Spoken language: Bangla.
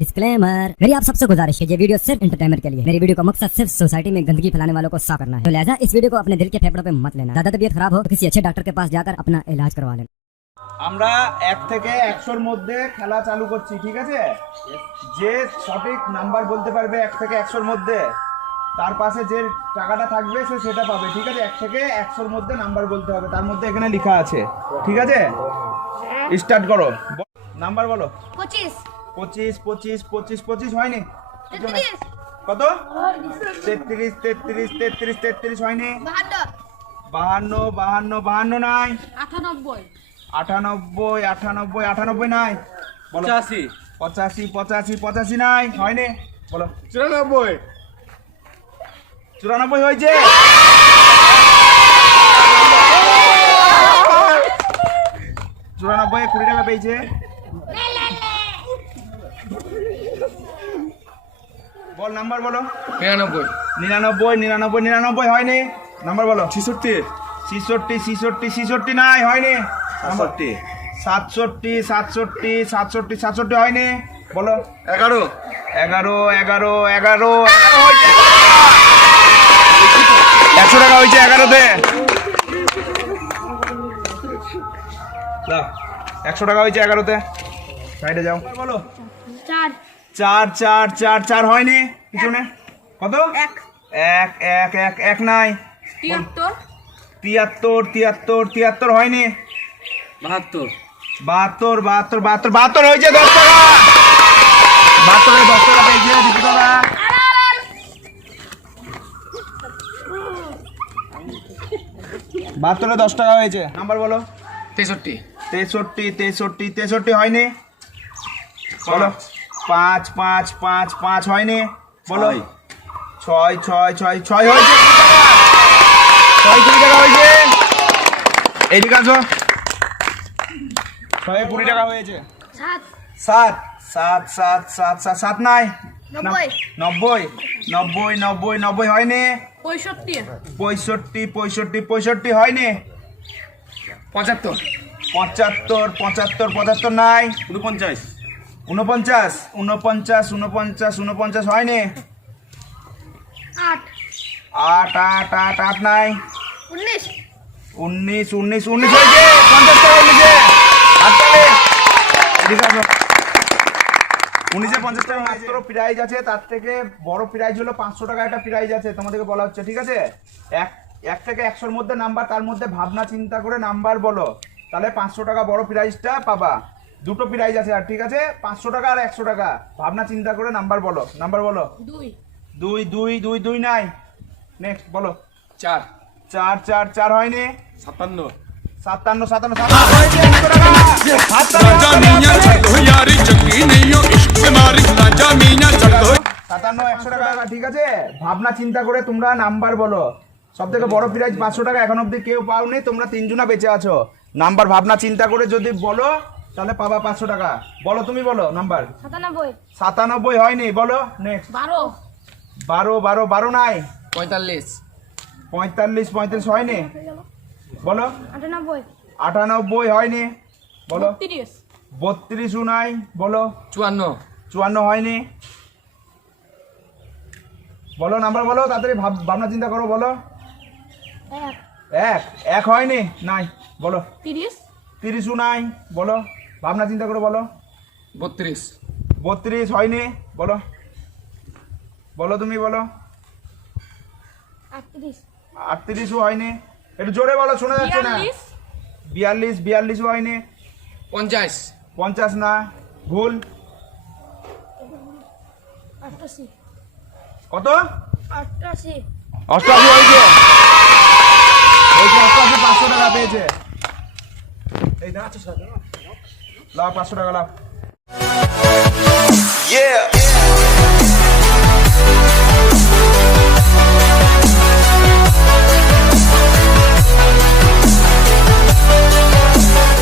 डिस्क्लेमर, मेरी आप सबसे गुजारिश है, ये वीडियो सिर्फ एंटरटेनमेंट के लिए। मेरी वीडियो का मकसद सिर्फ सोसाइटी में गंदगी फैलाने वालों को साफ करना है, तो लिहाजा इस वीडियो को अपने दिल के फेफड़ों पे मत लेना। ज्यादा तबीयत खराब हो तो किसी अच्छे डॉक्टर के पास जाकर अपना इलाज करवा लेना। আমরা 1 থেকে 100 মধ্যে খেলা চালু করছি, ঠিক আছে? যে সঠিক নাম্বার বলতে পারবে 1 থেকে 100 মধ্যে, তার পাশে যে টাকাটা থাকবে সে সেটা পাবে, ঠিক আছে? 1 থেকে 100 মধ্যে নাম্বার বলতে হবে, তার মধ্যে এখানে লেখা আছে, ঠিক আছে? স্টার্ট করো, নাম্বার বলো। 25 25 25 25 25 হয়নি? 33 কত? 33 33 33 33 হয়নি? 52 52 52 52 নাই? 98 98 98 98 নাই? বলো 85 85 85 85 নাই? হয়নি? বলো 94 94 হয়েছে? চুরানব্বই 20 টাকা পেয়েছে। বল নাম্বার বলো। 99 99 99 99 হয়নি? নাম্বার বলো। 66 66 66 66 নাই? হয়নি? 67 67 67 67 67 হয়নি? বলো। 11 11 11 11 হয়েছে। 100 টাকা হয়েছে 11তে। 100 টাকা হয়েছে 11তে। সাইডে যাও, বলো। 4 4 4 4 4 হয়নি? পিছনে কত? 1 1 1 1 1 নাই? 73 73 73 73 হয়নি? 72 72 72 72 72 হয়েছে 10 টাকা। 72 10 টাকা পেয়েছে দীপু দাদা। 72 10 টাকা হয়েছে। নাম্বার বলো। 63 63 63 63 হয়নি? বলো। 5 5 5 5 হয়নি? বলো। 6 6 6 6 হয়েছে। 6 20 টাকা হয়েছে। এদিকে আসো। 6 20 টাকা হয়েছে। 7 7 7 7 7 7 7 নাই? 90 90 90 90 90 হয়নি? 65 65 65 65 হয়নি? 75 75 75 75 নাই? 49 49 49 49 49 হয়নি? 8 8 8 8 8 নাই? 19 19 19 19 হয়েছে। 50 টাকা হয়েছে। হাততালি। এদিকে আসো। 19 50 টাকা মাত্র প্রাইজ আছে, তার থেকে বড় প্রাইজ হলো 500 টাকা একটা প্রাইজ আছে, তোমাদেরকে বলা হচ্ছে, ঠিক আছে? 1 থেকে 100 মধ্যে নাম্বার, তার মধ্যে ভাবনা চিন্তা করে নাম্বার বলো, তাহলে 500 টাকা বড় প্রাইজটা পাবা। দুটো প্রাইজ আছে আর, ঠিক আছে? 500 টাকা আর 100 টাকা। ভাবনা চিন্তা করে নাম্বার বলো। নাম্বার বলো। 2 2 2 2 2 নাই? নেক্সট বলো। 4 4 4 4 হয়নি? 57 57 57 হয়েছে। 100 টাকা। राजा मियां चढ़ दो यारी चंगी नहीं हो इश्क से मारी राजा मियां चढ़ दो 57 100 টাকা, ঠিক আছে? ভাবনা চিন্তা করে তোমরা নাম্বার বলো। সব থেকে বড় প্রাইজ 500 টাকা, এখন অবধি কেউ পাওনি, তোমরা 3 জনা বেঁচে আছো। নাম্বার ভাবনা চিন্তা করে যদি বলো তাহলে পাবা 500 টাকা। বলো, তুমি বলো নাম্বার। 97 97 হয়নি? বলো। নেক্সট। 12 12 12 12 নাই? 45 45 35 হয়নি? বলো। 98 98 হয়নি? বলো। 30 32 নাই? বলো। 54 54 হয়নি? বলো নাম্বার বলো, তাড়াতাড়ি ভাবনা চিন্তা করো, বলো। 1 1 1 হয়নি? নাই? বলো। 30 30 নাই? বলো। ভাবনা চিন্তা করো, বলো। 32 32 হয়নি? বলো। বলো, তুমি বলো। 38 38 হয়নি? একটু জোরে বলো, শোনা যাচ্ছে না। 42 42 হয়নি? 50 50 না? ভুল। 88 কত? 88 88 হয়েছে। 88 500 টাকা পেয়েছে। এই না, লাভ 500 টাকা লাভ।